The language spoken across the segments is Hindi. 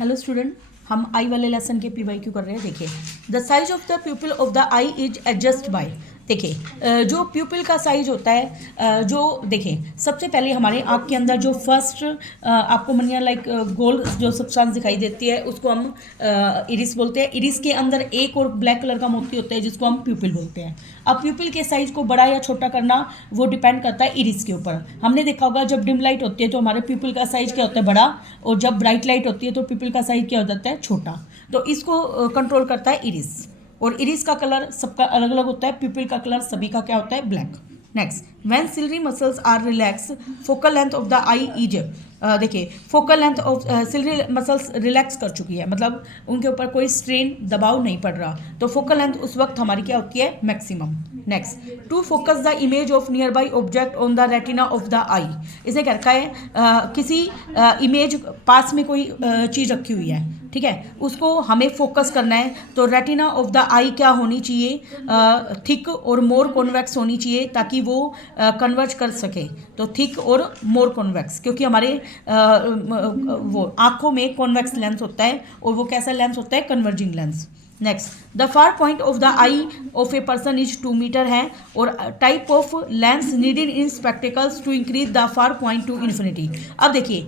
हेलो स्टूडेंट, हम आई वाले लेसन के पीवाईक्यू कर रहे हैं। देखिए, the size of the pupil of the eye is adjust by. देखिए, जो प्यूपिल का साइज होता है, जो देखिए सबसे पहले हमारे आँख के अंदर जो फर्स्ट आपको मनिया लाइक गोल जो सब्सटेंस दिखाई देती है उसको हम इरिस बोलते हैं। इरिस के अंदर एक और ब्लैक कलर का मोती होता है जिसको हम प्यूपिल बोलते हैं। अब प्यूपिल के साइज को बड़ा या छोटा करना वो डिपेंड करता है इरिस के ऊपर। हमने देखा होगा जब डिम लाइट होती है तो हमारे प्यूपिल का साइज क्या होता है, बड़ा, और जब ब्राइट लाइट होती है तो प्यूपिल का साइज क्या हो जाता है, छोटा। तो इसको कंट्रोल करता है इरिस, और इरिस का कलर सबका अलग अलग होता है। प्यूपिल का कलर सभी का क्या होता है, black. Next, when ciliary muscles are relax focal length of the eye is, देखिए focal length of ciliary muscles relax कर चुकी है, मतलब उनके ऊपर कोई स्ट्रेन दबाव नहीं पड़ रहा, तो फोकल लेंथ उस वक्त हमारी क्या होती है, maximum. Next, to focus the image of nearby object on the retina of the eye. इसे क्या रखा है, किसी इमेज पास में कोई चीज़ रखी हुई है, ठीक है, उसको हमें फोकस करना है, तो रेटिना ऑफ द आई क्या होनी चाहिए, थिक और मोर कॉन्वेक्स होनी चाहिए ताकि वो कन्वर्ज कर सके। तो थिक और मोर कॉन्वेक्स, क्योंकि हमारे वो आँखों में कॉन्वेक्स लेंस होता है और वो कैसा लेंस होता है, converging lens. Next, the far point of the eye of a person is 2 metre है, और type of lens needed in spectacles to increase the far point to infinity. अब देखिए,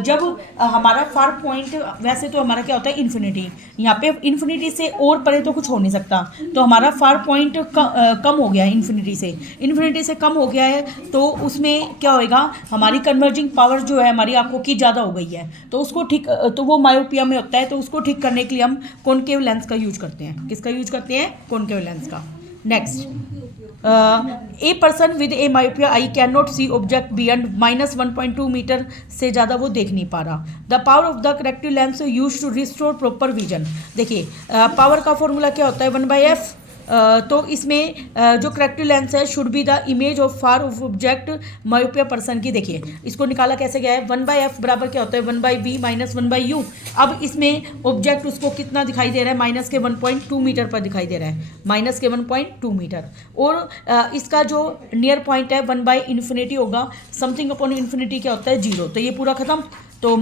जब हमारा फार पॉइंट, वैसे तो हमारा क्या होता है, इन्फिनिटी, यहाँ पे इन्फिनिटी से और परे तो कुछ हो नहीं सकता, तो हमारा फार पॉइंट कम हो गया है इन्फिनिटी से कम हो गया है, तो उसमें क्या होएगा, हमारी कन्वर्जिंग पावर जो है हमारी आंखों की ज़्यादा हो गई है, तो उसको ठीक, तो वो मायोपिया में होता है, तो उसको ठीक करने के लिए हम कॉनकेव लेंस का यूज करते हैं। किसका यूज करते हैं, कॉनकेव लेंस का। Next, a person with a myopia eye can not see object beyond -1.2 metre से ज़्यादा वो देख नहीं पा रहा। The power of the corrective lens use to restore proper vision. देखिए, पावर का फॉर्मूला क्या होता है, 1/f। तो इसमें जो करेक्टिव लेंस है should be the image of far of object myopia person की। देखिए, इसको निकाला कैसे गया है, 1/f बराबर क्या होता है, 1/v माइनस 1/u। अब इसमें ऑब्जेक्ट उसको कितना दिखाई दे रहा है, माइनस के 1.2 मीटर पर दिखाई दे रहा है, माइनस के 1.2 मीटर, और इसका जो नियर पॉइंट है 1/इन्फिनिटी होगा, समथिंग अपॉन इन्फिनिटी क्या होता है, 0, तो ये पूरा खत्म। तो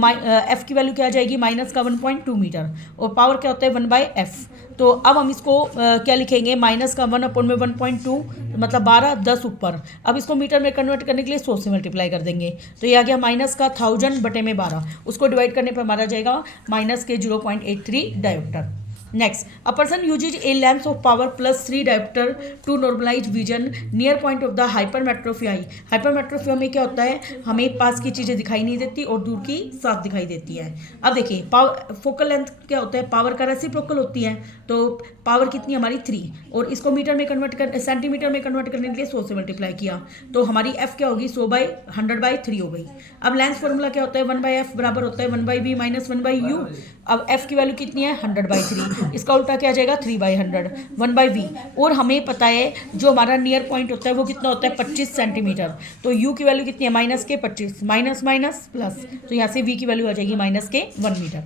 एफ की वैल्यू क्या आ जाएगी, माइनस का 1.2 मीटर, और पावर क्या होता है, 1/f। तो अब हम इसको क्या लिखेंगे, माइनस का 1 अपॉन में 1.2, मतलब 12, 10 ऊपर। अब इसको मीटर में कन्वर्ट करने के लिए 100 से मल्टीप्लाई कर देंगे, तो ये आ गया माइनस का 1000 बटे में 12, उसको डिवाइड करने पर मारा जाएगा माइनस के 0.83 dioptre. Next, a person uses a lens of power +3 dioptre to normalise vision near point of the hypermetropic eye. Hypermetropia में क्या होता है, हमें पास की चीज़ें दिखाई नहीं देती और दूर की साफ दिखाई देती है। अब देखिए, पावर फोकल लेंथ क्या होता है, पावर का रेसिप्रोकल होती है, तो पावर कितनी हमारी 3, और इसको मीटर में कन्वर्ट कर, सेंटीमीटर में कन्वर्ट करने के लिए 100 से मल्टीप्लाई किया, तो हमारी एफ क्या होगी, 100/100/3 हो गई। अब लेंस फॉर्मूला क्या होता है, 1/f बराबर होता है 1/v माइनस 1/u। अब f की वैल्यू कितनी है, 100/3, इसका उल्टा क्या आ जाएगा, 3/100, 1/v। और हमें पता है जो हमारा नियर पॉइंट होता है वो कितना होता है, 25 सेंटीमीटर, तो u की वैल्यू कितनी है, माइनस के 25, माइनस माइनस प्लस, तो यहाँ से v की वैल्यू आ जाएगी माइनस के 1 metre.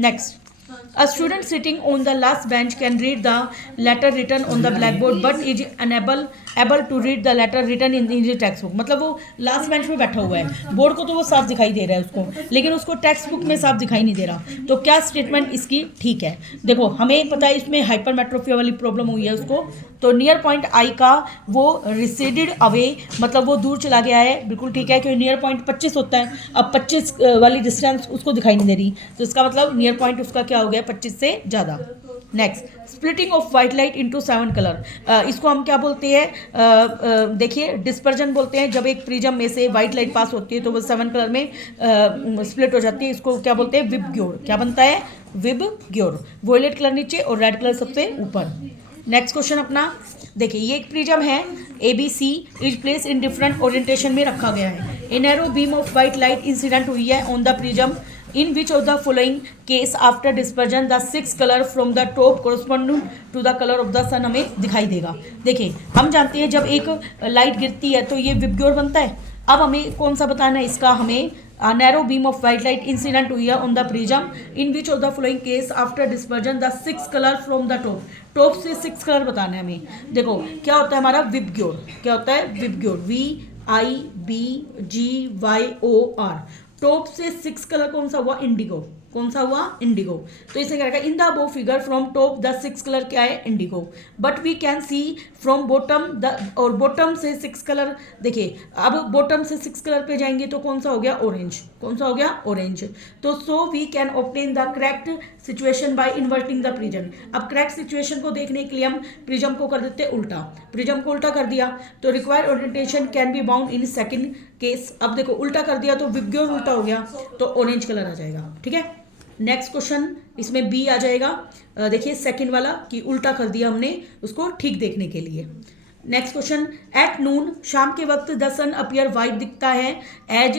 Next, a student sitting on the last bench can read the letter written on the blackboard but is able to read the letter written in his textbook। मतलब वो लास्ट बेंच पे बैठा हुआ है, बोर्ड को तो वो साफ दिखाई दे रहा है उसको, लेकिन उसको टेक्स्ट बुक में साफ दिखाई नहीं दे रहा, तो क्या स्टेटमेंट इसकी ठीक है। देखो, हमें पता है इसमें हाइपरमेट्रोफिया वाली प्रॉब्लम हुई है उसको, तो नियर पॉइंट आई का वो रिसीडेड अवे, मतलब वो दूर चला गया है, बिल्कुल ठीक है, क्योंकि नियर पॉइंट 25 होता है, अब 25 वाली डिस्टेंस उसको दिखाई नहीं दे रही, तो इसका मतलब नियर पॉइंट उसका क्या हो गया, 25 से ज़्यादा। Next, splitting of white light into 7 colour, इसको हम क्या बोलते हैं, देखिए डिस्पर्जन बोलते हैं, जब एक प्रिज्म में से वाइट लाइट पास होती है तो वो 7 कलर में स्प्लिट हो जाती है, इसको क्या बोलते हैं, विबग्योर। क्या बनता है, विबग्योर। वॉयलेट कलर नीचे और रेड कलर सबसे ऊपर। नेक्स्ट क्वेश्चन अपना, देखिए ये एक प्रिज्म है ABC, is place in different orientation में रखा गया है। A narrow beam of white light incident हुई है on the prism in which of the following case after dispersion the 6 color from the top corresponding to the color of the sun हमें दिखाई देगा। देखिए, हम जानते हैं जब एक लाइट गिरती है तो ये विबग्योर बनता है। अब हमें कौन सा बताना है इसका, हमें narrow beam of white light incident हुई है on the prism in which of the following case after dispersion the 6 colour from the top से 6 कलर बताना है हमें। देखो क्या होता है हमारा विबग्योर, क्या होता है विबग्योर, VIBGYOR। टॉप से 6 कलर कौन सा हुआ, इंडिगो। कौन सा हुआ, इंडिगो। तो इसे क्या रहेगा, in the above figure from top the 6 colour क्या है, indigo, but we can see from bottom the, और बॉटम से 6 कलर, देखिए अब बॉटम से 6 कलर पे जाएंगे तो कौन सा हो गया, ऑरेंज, कौन सा हो गया, ऑरेंज। तो so we can obtain the correct situation by inverting the prism. अब करेक्ट सिचुएशन को देखने के लिए हम प्रिज्म को कर देते उल्टा, प्रिज्म को उल्टा कर दिया तो required orientation can be bound in second case. अब देखो उल्टा कर दिया तो विबग्योर उल्टा हो गया तो ऑरेंज कलर आ जाएगा, ठीक है। नेक्स्ट क्वेश्चन इसमें बी आ जाएगा, देखिए सेकंड वाला कि उल्टा कर दिया हमने उसको ठीक देखने के लिए। नेक्स्ट क्वेश्चन, एट नून, शाम के वक्त द सन अपीयर वाइट दिखता है एज,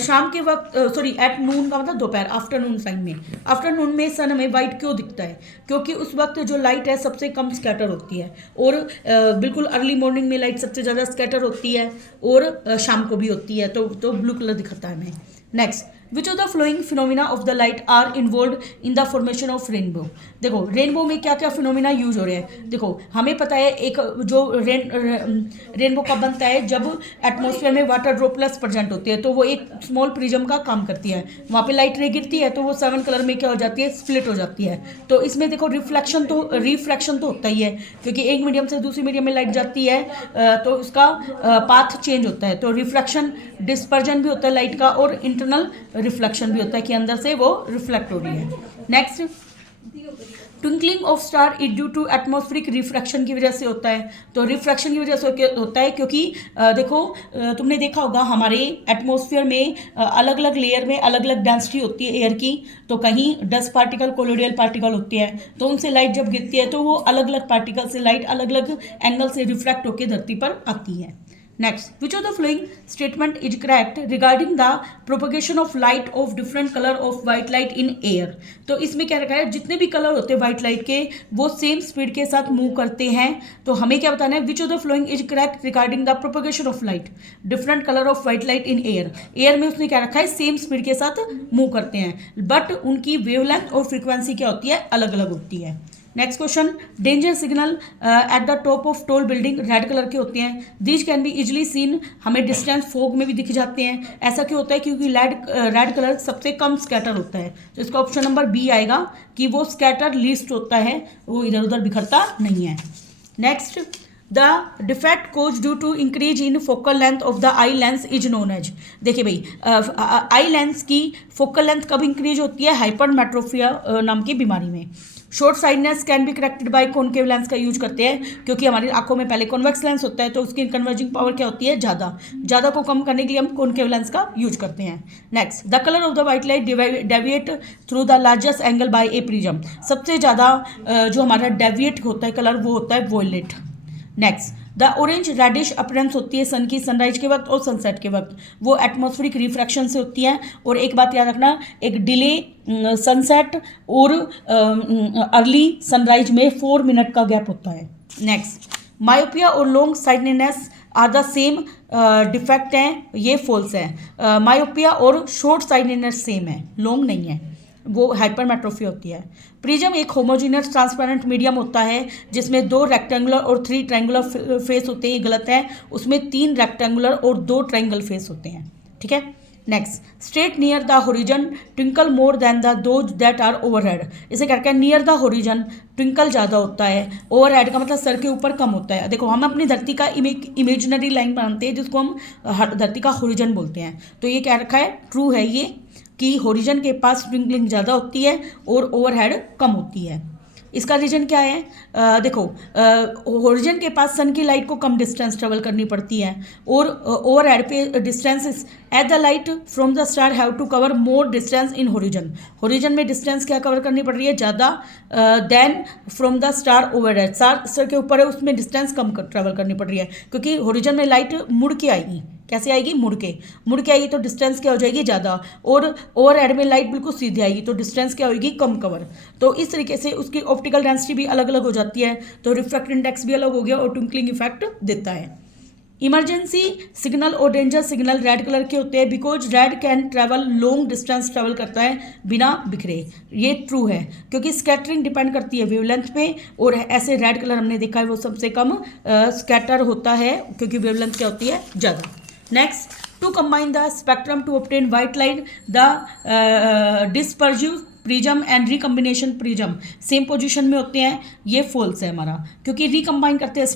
शाम के वक्त सॉरी एट नून का मतलब दोपहर, आफ्टरनून टाइम में, आफ्टरनून में सन हमें वाइट क्यों दिखता है, क्योंकि उस वक्त जो लाइट है सबसे कम स्कैटर होती है, और बिल्कुल अर्ली मॉर्निंग में लाइट सबसे ज़्यादा स्कैटर होती है, और शाम को भी होती है, तो ब्लू कलर दिखता है हमें। Next, which of the flowing phenomena of the light are involve in the formation of rainbow. देखो रेनबो में क्या क्या फिनोमिना यूज हो रहे हैं, देखो हमें पता है एक जो रेनबो कब बनता है, जब एटमॉस्फेयर में वाटर ड्रॉपलेट्स प्रेजेंट होते हैं, तो वो एक स्मॉल प्रिज्म का काम करती है, वहाँ पे लाइट रे गिरती है तो वो 7 कलर में क्या हो जाती है, स्प्लिट हो जाती है। तो इसमें देखो रिफ्लेक्शन तो होता ही है, क्योंकि एक मीडियम से दूसरी मीडियम में लाइट जाती है तो उसका पाथ चेंज होता है, तो रिफ्लेक्शन डिस्पर्जन भी होता है लाइट का, और इंटरनल रिफ्लेक्शन भी होता है कि अंदर से वो रिफ्लेक्ट हो रही है। Next, twinkling of star is due to atmospheric refraction की वजह से होता है, तो रिफ्रैक्शन की वजह से होता है क्योंकि देखो तुमने देखा होगा हमारे एटमॉस्फेयर में अलग अलग लेयर में अलग अलग डेंसिटी होती है एयर की, तो कहीं डस्ट पार्टिकल कोलोइडल पार्टिकल होते हैं, तो उनसे लाइट जब गिरती है तो वो अलग अलग पार्टिकल से लाइट अलग अलग एंगल से रिफ्रैक्ट होकर धरती पर आती है। Next, which of the following statement is correct regarding the propagation of light of different color of white light in air? तो इसमें क्या रखा है, जितने भी कलर होते हैं व्हाइट लाइट के वो सेम स्पीड के साथ मूव करते हैं, तो हमें क्या बताना है, which of the following is correct regarding the propagation of light different color of white light in air? Air में उसने क्या रखा है, सेम स्पीड के साथ मूव करते हैं, बट उनकी वेवलेंथ और फ्रीक्वेंसी क्या होती है, अलग अलग होती है। Next question, danger signal at the top of tall building red colour के होते हैं, these can be easily seen, हमें डिस्टेंस फोग में भी दिख जाते हैं, ऐसा क्यों होता है, क्योंकि रेड कलर सबसे कम स्कैटर होता है, तो इसका ऑप्शन नंबर बी आएगा कि वो स्कैटर लीस्ट होता है, वो इधर उधर बिखरता नहीं है। Next, the defect cause due to increase in focal length of the eye lens is known as. देखिए भाई आई लेंस की फोकल लेंथ कब इंक्रीज होती है, हाइपरमेट्रोपिया नाम की बीमारी में। Short sightedness can be corrected by concave lens का यूज करते हैं, क्योंकि हमारी आंखों में पहले कॉन्वेक्स लेंस होता है तो उसकी कन्वर्जिंग पावर क्या होती है, ज़्यादा को कम करने के लिए हम कॉनकेव लेंस का यूज करते हैं। Next, the colour of the white light deviate through the largest angle by A prism, सबसे ज़्यादा जो हमारा डेविएट होता है कलर वो होता है violet. Next, the orange reddish appearance होती है सन की सनराइज के वक्त और सनसेट के वक्त, वो एटमॉस्फेरिक रिफ्रैक्शन से होती है, और एक बात याद रखना, एक डिले सनसेट और अर्ली सनराइज में 4 मिनट का गैप होता है। नेक्स्ट, मायोपिया और long sightedness are the same defect हैं, ये फॉल्स है, मायोपिया और शॉर्ट साइटनेस सेम है, लॉन्ग नहीं है, वो हाइपरमेट्रोफी होती है। प्रिज्म एक होमोजीनियस ट्रांसपेरेंट मीडियम होता है जिसमें 2 रेक्टेंगुलर और 3 ट्रायंगुलर फेस होते हैं, ये गलत है, उसमें 3 रेक्टेंगुलर और 2 ट्रायंगल फेस होते हैं, ठीक है। Next, straight near the horizon twinkle more than the those that are overhead, इसे क्या कहते हैं, नियर द होरिजन ट्विंकल ज़्यादा होता है, ओवरहेड का मतलब सर के ऊपर कम होता है। देखो हम अपनी धरती का इमेजिनरी लाइन बनाते हैं जिसको हम धरती का होरिजन बोलते हैं, तो ये क्या रखा है, ट्रू है ये कि होरिजन के पास ट्विंकलिंग ज़्यादा होती है और ओवरहेड कम होती है। इसका रीजन क्या है, देखो होरिजन के पास सन की लाइट को कम डिस्टेंस ट्रेवल करनी पड़ती है, और ओवरहेड पे distance at the light from the star have to cover more distance in horizon, horizon में डिस्टेंस क्या कवर करनी पड़ रही है, ज़्यादा than from the star overhead, star के ऊपर है उसमें डिस्टेंस कम ट्रेवल करनी पड़ रही है, क्योंकि होरिजन में लाइट मुड़ के आएगी, कैसे आएगी, मुड़ के आएगी, तो डिस्टेंस क्या हो जाएगी, ज़्यादा, और ओवरहेड में लाइट बिल्कुल सीधे आएगी तो डिस्टेंस क्या होगी, कम कवर। तो इस तरीके से उसकी ऑप्टिकल डेंसिटी भी अलग अलग हो जाती है, तो रिफ्रैक्टिव इंडेक्स भी अलग हो गया और ट्विंकलिंग इफेक्ट देता है। इमरजेंसी सिग्नल और डेंजर सिग्नल रेड कलर के होते हैं, because red can travel long distance travel करता है बिना बिखरे, ये ट्रू है, क्योंकि स्कैटरिंग डिपेंड करती है वेवलेंथ पे, और ऐसे रेड कलर हमने देखा है वो सबसे कम स्कैटर होता है क्योंकि वेवलेंथ क्या होती है, ज़्यादा। Next, to combine the spectrum to obtain white light the dispersive prism and recombination prism same position में होते हैं, ये फॉल्स है हमारा, क्योंकि रिकम्बाइन करते हैं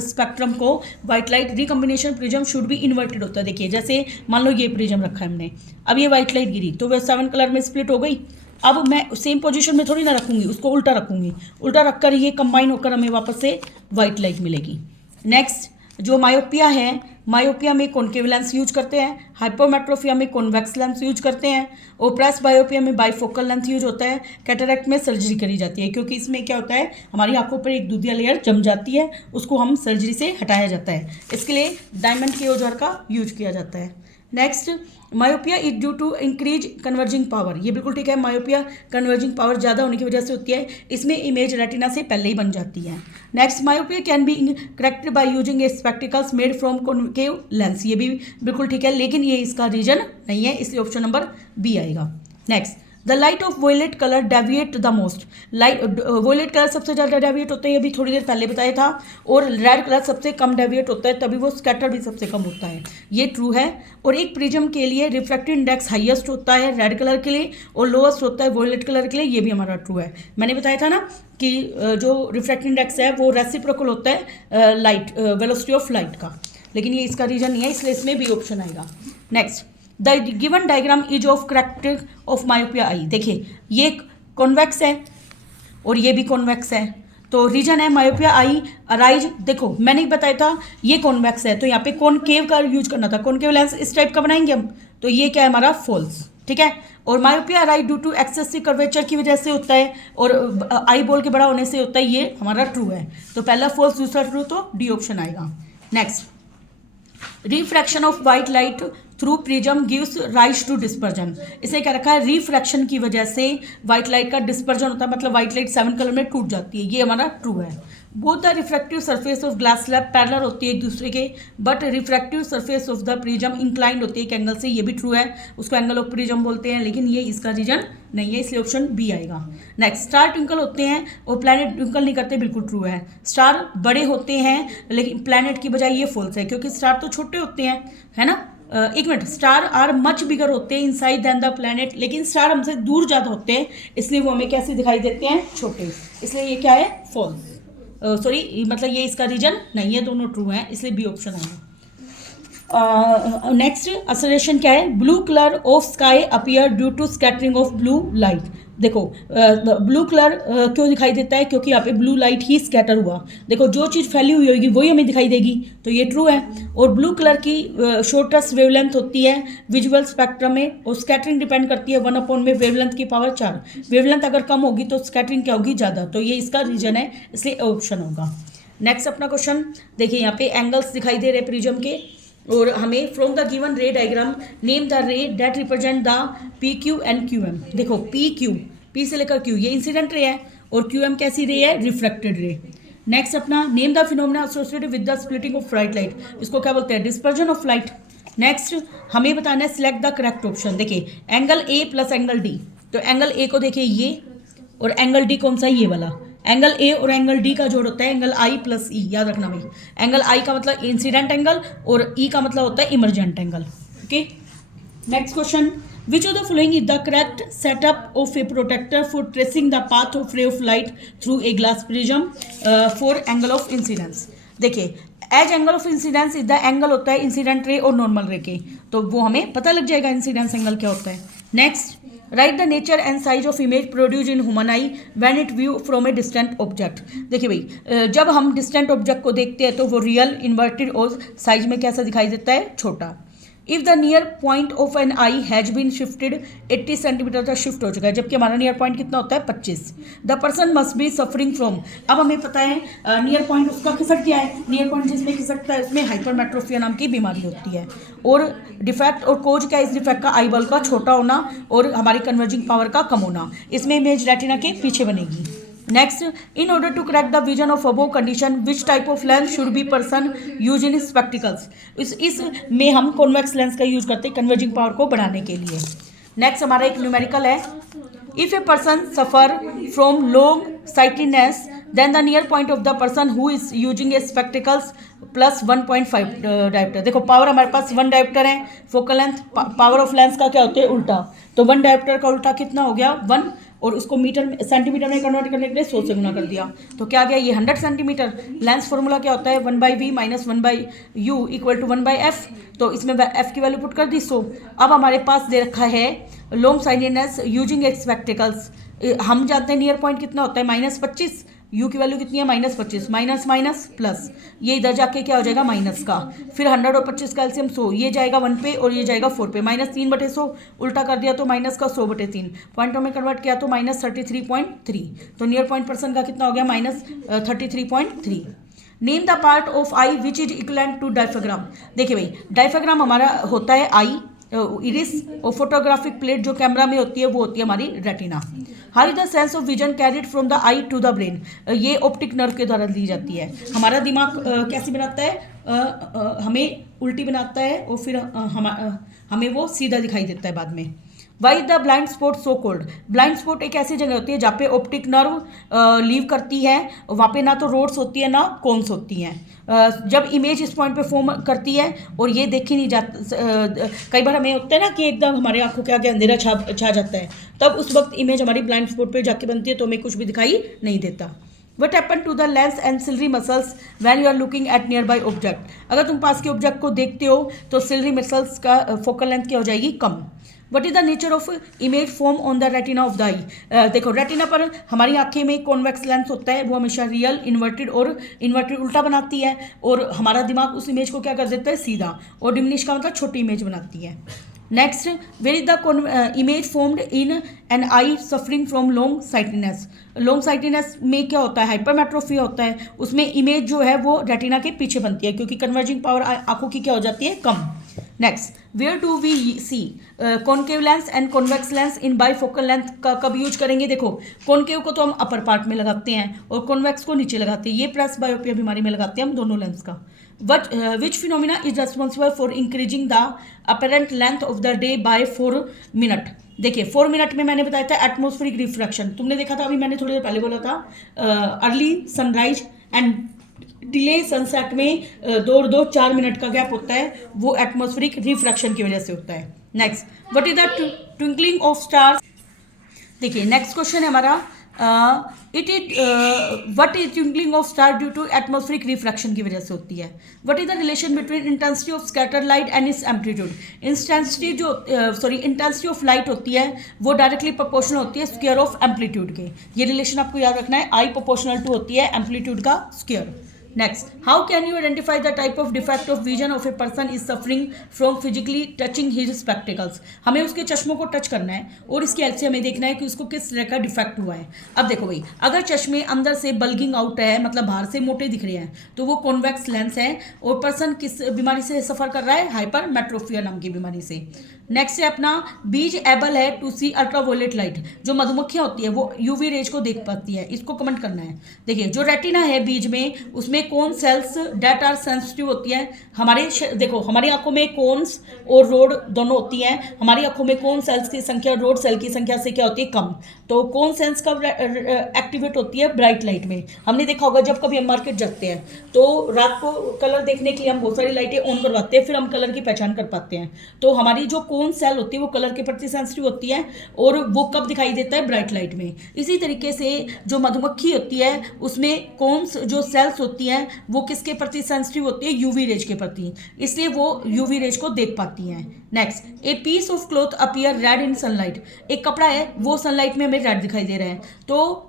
स्पेक्ट्रम को white light. Recombination prism should be inverted होता है। देखिए जैसे मान लो ये प्रिज्म रखा है हमने, अब ये वाइट लाइट गिरी तो वह 7 कलर में स्प्लिट हो गई। अब मैं सेम पोजीशन में थोड़ी ना रखूँगी, उसको उल्टा रखूँगी, उल्टा रखकर ये कंबाइन होकर हमें वापस से वाइट लाइट मिलेगी। नेक्स्ट जो मायोपिया है, मायोपिया में कॉनकेव लेंस यूज करते हैं, हाइपोमेट्रोपिया में कॉन्वेक्स लेंस यूज करते हैं, ओप्रेस बायोपिया में बाइफोकल लेंस यूज होता है, कैटरैक्ट में सर्जरी करी जाती है, क्योंकि इसमें क्या होता है हमारी आंखों पर एक दूधिया लेयर जम जाती है, उसको हम सर्जरी से हटाया जाता है, इसके लिए डायमंड के औजार का यूज किया जाता है। Next myopia is due to increase converging power, ये बिल्कुल ठीक है, मायोपिया कन्वर्जिंग पावर ज़्यादा होने की वजह से होती है, इसमें इमेज रेटिना से पहले ही बन जाती है। Next myopia can be corrected by using A spectacles made from concave lens, ये भी बिल्कुल ठीक है, लेकिन ये इसका रीजन नहीं है, इसलिए ऑप्शन नंबर बी आएगा। Next the light of violet colour deviate the most, light violet colour सबसे ज़्यादा डेविएट होता है, ये भी थोड़ी देर पहले बताया था, और रेड कलर सबसे कम डेविएट होता है, तभी वो स्कैटर भी सबसे कम होता है, ये ट्रू है। और एक प्रिज्म के लिए रिफ्रैक्टिव इंडेक्स हाईएस्ट होता है रेड कलर के लिए और लोएस्ट होता है वोयलेट कलर के लिए, ये भी हमारा ट्रू है। मैंने बताया था ना कि जो रिफ्रैक्टिव इंडेक्स है वो रेसिप्रोकल होता है लाइट वेलोसिटी ऑफ लाइट का, लेकिन ये इसका रीजन नहीं है, इसलिए इसमें भी ऑप्शन आएगा। Next the given diagram is of character of myopia eye, देखिए ये कॉन्वेक्स है और ये भी कॉन्वेक्स है, तो रीजन है मायोपिया आई अराइज। देखो मैंने बताया था ये कॉन्वेक्स है, तो यहाँ पे कॉनकेव का यूज करना था, कॉनकेव लेंस इस टाइप का बनाएंगे हम, तो ये क्या है हमारा फॉल्स, ठीक है। और myopia arise due to excessive curvature की वजह से होता है और आई बॉल के बड़ा होने से होता है, ये हमारा ट्रू है, तो पहला फॉल्स दूसरा ट्रू, तो डी ऑप्शन आएगा। Next refraction of white light through prism gives rise to dispersion, इसे क्या रखा है रिफ्रैक्शन की वजह से वाइट लाइट का डिस्पर्जन होता है, मतलब वाइट लाइट 7 कलर में टूट जाती है, ये हमारा ट्रू है। Both the refractive surface of glass slab parallel होती है एक दूसरे के, but refractive surface of the prism inclined होती है एक एंगल से, ये भी ट्रू है, उसको एंगल ऑफ प्रिज्म बोलते हैं, लेकिन ये इसका रीजन नहीं है, इसलिए ऑप्शन बी आएगा। नेक्स्ट स्टार ट्विंकल होते हैं और प्लैनेट ट्विंकल नहीं करते, बिल्कुल ट्रू है। स्टार बड़े होते हैं लेकिन प्लैनेट की बजाय ये फॉल्स है, क्योंकि स्टार तो छोटे होते हैं, है ना। एक minute, star are much bigger होते हैं इनसाइड दैन द प्लैनेट, लेकिन स्टार हमसे दूर ज़्यादा होते हैं, इसलिए वो हमें कैसे दिखाई देते हैं, छोटे, इसलिए ये क्या है फॉल्स, सॉरी मतलब ये इसका रीजन नहीं है, दोनों ट्रू हैं, इसलिए बी ऑप्शन आएगा। नेक्स्ट असलेशन क्या है, blue colour of sky appear due to scattering of blue light. देखो ब्लू कलर क्यों दिखाई देता है, क्योंकि यहाँ पे ब्लू लाइट ही स्कैटर हुआ, देखो जो चीज़ फैली हुई होगी वही हमें दिखाई देगी, तो ये ट्रू है। और ब्लू कलर की शॉर्टेस्ट वेवलेंथ होती है विजुअल स्पेक्ट्रम में, और स्कैटरिंग डिपेंड करती है 1/, में वेवलेंथ की पावर 4, वेवलेंथ अगर कम होगी तो स्कैटरिंग क्या होगी ज़्यादा, तो ये इसका रीजन है, इसलिए ऑप्शन होगा। नेक्स्ट अपना क्वेश्चन देखिए, यहाँ पे एंगल्स दिखाई दे रहे प्रिज्म के, और हमें from the given ray diagram name the ray that represent the P Q and Q M. देखो पी क्यू, पी से लेकर क्यू ये इंसिडेंट रे है, और क्यू एम कैसी रे है, रिफ्रैक्टेड रे। नेक्स्ट अपना name the phenomena associated with the splitting of bright light, इसको क्या बोलते हैं, डिस्पर्जन ऑफ लाइट। नेक्स्ट हमें बताना है सिलेक्ट द करेक्ट ऑप्शन। देखिए angle A plus angle D, तो एंगल ए को देखिए ये, और एंगल डी कौन सा है, ये वाला। एंगल ए और एंगल डी का जोड़ होता है एंगल आई प्लस ई, याद रखना भाई, एंगल आई का मतलब इंसिडेंट एंगल और ई का मतलब होता है emergent angle, okay. Next question, which of the following is the correct setup of a protractor for tracing the path of ray of light through a glass prism for angle of incidence. देखिए as angle of incidence is the angle होता है इंसिडेंट रे और नॉर्मल रे के, तो वो हमें पता लग जाएगा इंसिडेंस एंगल क्या होता है। Next right the nature and size of image produce in human I when it view from a distant object. देखिए भाई जब हम डिस्टेंट ऑब्जेक्ट को देखते हैं तो वो रियल इन्वर्टेड और साइज में कैसा दिखाई देता है, छोटा। If the near point of an eye has been shifted 80 centimetre तक शिफ्ट हो चुका है, जबकि हमारा नियर पॉइंट कितना होता है 25। The person must be suffering from, अब हमें पता है नियर पॉइंट उसका खिसक गया है, नियर पॉइंट जिसमें खिसकता है उसमें हाइपरमेट्रोपिया नाम की बीमारी होती है। और डिफेक्ट और कोज क्या है इस डिफेक्ट का, आई बॉल का छोटा होना और हमारी कन्वर्जिंग पावर का कम होना, इसमें इमेज रेटिना के पीछे बनेगी। Next in order to correct the vision of above condition which type of lens should be person use in spectacles, इस में हम कॉन्वेक्स लेंस का यूज करते हैं कन्वर्जिंग पावर को बढ़ाने के लिए। नेक्स्ट हमारा एक न्यूमेरिकल है, if a person suffer from long sightedness then the near point of the person who is using a spectacles plus 1.5 dioptre. देखो पावर हमारे पास 1 डायोप्टर है, focal length, power of lens का क्या होता है उल्टा, तो 1 डायोप्टर का उल्टा कितना हो गया 1, और उसको सेंटीमीटर में कन्वर्ट करने के लिए 100 से गुना कर दिया, तो क्या आ गया ये 100 सेंटीमीटर। लेंस फॉर्मूला क्या होता है 1/v minus 1/u equal to 1/f, तो इसमें f की वैल्यू पुट कर दी 100। अब हमारे पास दे रखा है long sightedness using x spectacles, हम जानते हैं नियर पॉइंट कितना होता है -25, u की वैल्यू कितनी है -25, माइनस माइनस प्लस, ये इधर जाके क्या हो जाएगा माइनस का, फिर 100 और 25 का एलसीएम 100, ये जाएगा 1 पे और ये जाएगा 4 पे, -3/100 उल्टा कर दिया तो माइनस का 100/3, पॉइंटों में कन्वर्ट किया तो -33.3, तो नियर पॉइंट पर्सन का कितना हो गया -33.3। Name the part of eye which is equivalent to diaphragm. देखिए भाई डायफ्राम हमारा होता है आई, इरिस, और फोटोग्राफिक प्लेट जो कैमरा में होती है वो होती है हमारी retina. How is the sense of vision carried from the eye to the brain, ये ऑप्टिक नर्व के द्वारा दी जाती है। हमारा दिमाग कैसे बनाता है, हमें उल्टी बनाता है और फिर हमें वो सीधा दिखाई देता है बाद में। Why the blind spot so cold, blind spot एक ऐसी जगह होती है जहाँ पे ऑप्टिक नर्व लीव करती है, वहाँ पे ना तो रोड्स होती है ना कोन्स होती हैं। जब इमेज इस पॉइंट पे फॉर्म करती है और ये देखी नहीं जाती, कई बार हमें होता है ना कि एकदम हमारे आंखों के आगे अंधेरा छा जाता है, तब उस वक्त इमेज हमारी ब्लाइंड स्पॉट पे जाके बनती है तो हमें कुछ भी दिखाई नहीं देता। What happen to the lens and ciliary muscles when you are looking at nearby object, अगर तुम पास के ऑब्जेक्ट को देखते हो तो सिलरी मसल्स का फोकल लेंथ क्या हो जाएगी कम। What is the nature of image form on the retina of the eye, देखो रेटिना पर हमारी आंखें में कॉन्वेक्स लेंस होता है, वो हमेशा रियल इन्वर्टेड और इन्वर्टेड उल्टा बनाती है, और हमारा दिमाग उस इमेज को क्या कर देता है सीधा, और डिमिनिश का मतलब छोटी इमेज बनाती है। Next, where is the image formed in an eye suffering from long sightedness, long sightedness में क्या होता है हाइपरमेट्रोफी होता है, उसमें इमेज जो है वो रेटिना के पीछे बनती है क्योंकि कन्वर्जिंग पावर आंखों की क्या हो जाती है कम। Next, where do we see concave lens and convex lens in bifocal length का कब यूज करेंगे, देखो कॉनकेव को तो हम अपर पार्ट में लगाते हैं और कॉन्वेक्स को नीचे लगाते हैं, ये प्रेस बायोपिया बीमारी में लगाते हैं हम दोनों लेंस का। Which phenomena is responsible for increasing the apparent length of the day by 4 minute, देखिए 4 मिनट में मैंने बताया था एटमॉस्फेरिक रिफ्रैक्शन, तुमने देखा था अभी मैंने थोड़ी देर पहले बोला था early sunrise and delay sunset में 4 मिनट का गैप होता है, वो एटमॉस्फेरिक रिफ्रैक्शन की वजह से होता है। Next, what is the twinkling of stars, देखिए नेक्स्ट क्वेश्चन है हमारा what is twinkling of star due to atmospheric refraction की वजह से होती है। What is the relation between intensity of scatter light and its amplitude, intensity of light होती है वो डायरेक्टली प्रोपोर्शनल होती है स्क्वायर ऑफ एम्पलीट्यूड के, ये रिलेशन आपको याद रखना है, आई प्रोपोर्शनल टू होती है एम्पलीट्यूड का square. Next, how can you identify the type of defect of vision of a person is suffering from physically touching his spectacles, हमें उसके चश्मों को टच करना है और इसकी हेल्प से हमें देखना है कि उसको किस तरह का डिफेक्ट हुआ है। अब देखो भाई, अगर चश्मे अंदर से बल्गिंग आउट है, मतलब बाहर से मोटे दिख रहे हैं, तो वो कॉन्वेक्स लेंस है और पर्सन किस बीमारी से सफ़र कर रहा है, हाइपरमेट्रोपिया नाम की बीमारी से। नेक्स्ट है अपना बीज एबल है टू सी अल्ट्रावायलेट लाइट, जो मधुमक्खियाँ होती है वो यूवी रेज को देख पाती है, इसको कमेंट करना है। देखिए जो रेटिना है बीज में, उसमें cone cells date are sensitive होती है, देखो हमारी आंखों में कोन्स और रोड दोनों होती हैं, हमारी आंखों में कोन सेल्स की संख्या रोड सेल की संख्या से क्या होती है कम, तो कौन सेंस कब एक्टिवेट होती है ब्राइट लाइट में। हमने देखा होगा जब कभी हम मार्केट जाते हैं तो रात को कलर देखने के लिए हम बहुत सारी लाइटें ऑन करवाते हैं, फिर हम कलर की पहचान कर पाते हैं, तो हमारी जो कौन सेल होती है वो कलर के प्रति सेंसिटिव होती है और वो कब दिखाई देता है ब्राइट लाइट में। इसी तरीके से जो मधुमक्खी होती है उसमें कौन जो सेल्स होती हैं वो किसके प्रति सेंसिटिव होती है, यूवी रेज के प्रति, इसलिए वो यूवी रेज को देख पाती हैं। Next, a piece of cloth appear red in sunlight, एक कपड़ा है वो सनलाइट में हमें रेड दिखाई दे रहा है, तो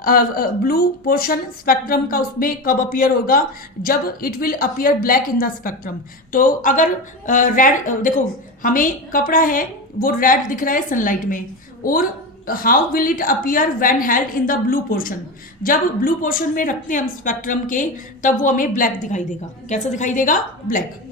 ब्लू पोर्शन स्पेक्ट्रम का उसमें कब अपीयर होगा, जब it will appear black in the spectrum. तो अगर रेड, देखो हमें कपड़ा है वो रेड दिख रहा है सनलाइट में, और how will it appear when held in the blue portion, जब ब्लू पोर्शन में रखते हैं हम स्पेक्ट्रम के तब वो हमें ब्लैक दिखाई देगा। कैसा दिखाई देगा, ब्लैक।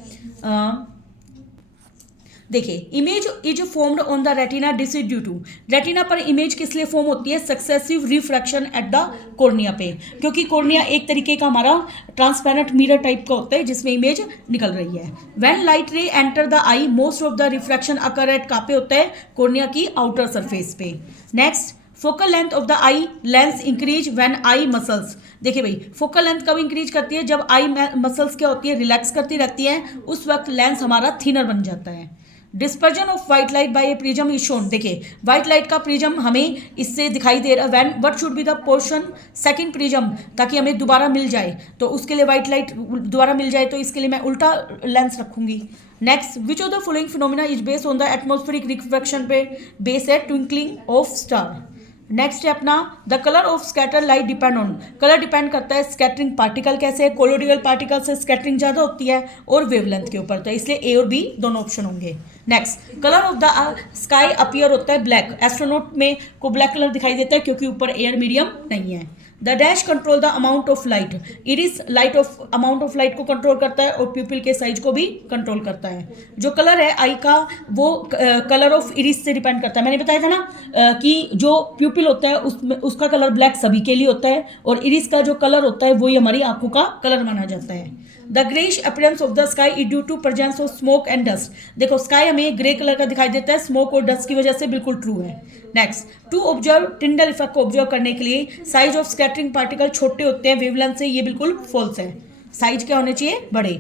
देखिए image is formed on the retina this is due to, retina पर इमेज किस लिए फॉर्म होती है, successive refraction at the cornea पे, क्योंकि कॉर्निया एक तरीके का हमारा ट्रांसपेरेंट मिरर टाइप का होता है जिसमें इमेज निकल रही है। व्हेन लाइट रे enter the I most of the refraction occur at कहाँ पे होता है, कॉर्निया की आउटर सरफेस पे। Next, focal length of the eye lens increase when eye muscles, देखिए भाई फोकल लेंथ कब इंक्रीज करती है, जब आई मसल्स क्या होती है, रिलैक्स करती रहती है, उस वक्त लेंस हमारा थिनर बन जाता है। Dispersion of white light by A prism is shown, देखिए व्हाइट लाइट का प्रिज्म हमें इससे दिखाई दे रहा है, when what should be the portion second prism, ताकि हमें दोबारा मिल जाए, तो उसके लिए व्हाइट लाइट दोबारा मिल जाए, तो इसके लिए मैं उल्टा लेंस रखूंगी। Next, which of the following phenomena is based on the atmospheric refraction पे बेस है ट्विंकलिंग ऑफ स्टार। नेक्स्ट है अपना the colour of scatter light depend on, colour depend करता है स्कैटरिंग पार्टिकल कैसे है, कोलोइडल पार्टिकल से स्कैटरिंग ज़्यादा होती है और वेवलेंथ के ऊपर, तो इसलिए ए और बी दोनों ऑप्शन होंगे। Next, colour of the sky appear होता है ब्लैक, एस्ट्रोनॉट में को ब्लैक कलर दिखाई देता है क्योंकि ऊपर एयर मीडियम नहीं है। The dash control the amount of light, iris light of amount of light को कंट्रोल करता है और प्यूपिल के साइज को भी कंट्रोल करता है। जो कलर है आई का वो कलर ऑफ इरिस से डिपेंड करता है, मैंने बताया था ना कि जो प्यूपिल होता है उसमें उसका कलर ब्लैक सभी के लिए होता है और इरिस का जो कलर होता है वही हमारी आंखों का कलर माना जाता है। The greyish appearance of the sky is due to presence of smoke and dust, देखो स्काई हमें ग्रे कलर का दिखाई देता है स्मोक और डस्ट की वजह से, बिल्कुल ट्रू है। Next, to observe Tyndall effect को ऑब्जर्व करने के लिए साइज ऑफ स्कैटरिंग पार्टिकल छोटे होते हैं वेवलेंथ से, ये बिल्कुल फॉल्स है, साइज क्या होने चाहिए, बड़े।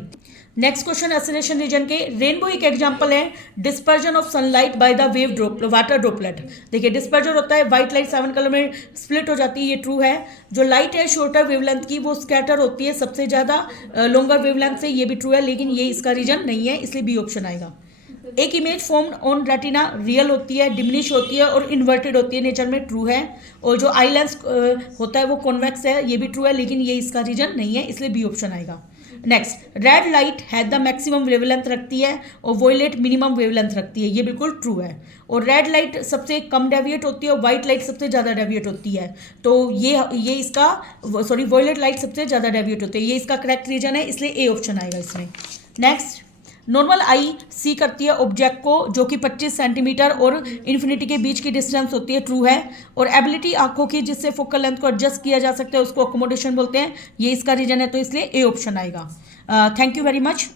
नेक्स्ट क्वेश्चन, एसिलेशन रीजन के रेनबो एक एग्जांपल है dispersion of sunlight by the wave drop water droplet, देखिए डिस्पर्जन होता है व्हाइट लाइट 7 कलर में स्प्लिट हो जाती है, ये ट्रू है। जो लाइट है शॉर्टर वेवलेंथ की वो स्कैटर होती है सबसे ज़्यादा लॉन्गर वेवलेंथ से, ये भी ट्रू है, लेकिन ये इसका रीजन नहीं है, इसलिए बी ऑप्शन आएगा। एक image formed on retina real होती है, डिमिनिश होती है और इन्वर्टेड होती है, नेचर में ट्रू है। और जो आई लेंस होता है वो कॉन्वेक्स है, ये भी ट्रू है, लेकिन ये इसका रीजन नहीं है, इसलिए बी ऑप्शन आएगा। Next, red light has the maximum wavelength रखती है और वॉयलेट मिनिमम वेवलेंथ रखती है, ये बिल्कुल ट्रू है। और रेड लाइट सबसे कम डेविएट होती है और वाइट लाइट सबसे ज़्यादा डेविएट होती है, तो ये इसका सॉरी वॉयलेट लाइट सबसे ज़्यादा डेविएट होती है, ये इसका करेक्ट रीजन है, इसलिए ए ऑप्शन आएगा इसमें। नेक्स्ट, नॉर्मल आई सी करती है ऑब्जेक्ट को जो कि 25 सेंटीमीटर और इन्फिनिटी के बीच की डिस्टेंस होती है, ट्रू है। और एबिलिटी आंखों की जिससे फोकल लेंथ को एडजस्ट किया जा सकता है उसको अकोमोडेशन बोलते हैं, ये इसका रीजन है, तो इसलिए ए ऑप्शन आएगा। Thank you very much.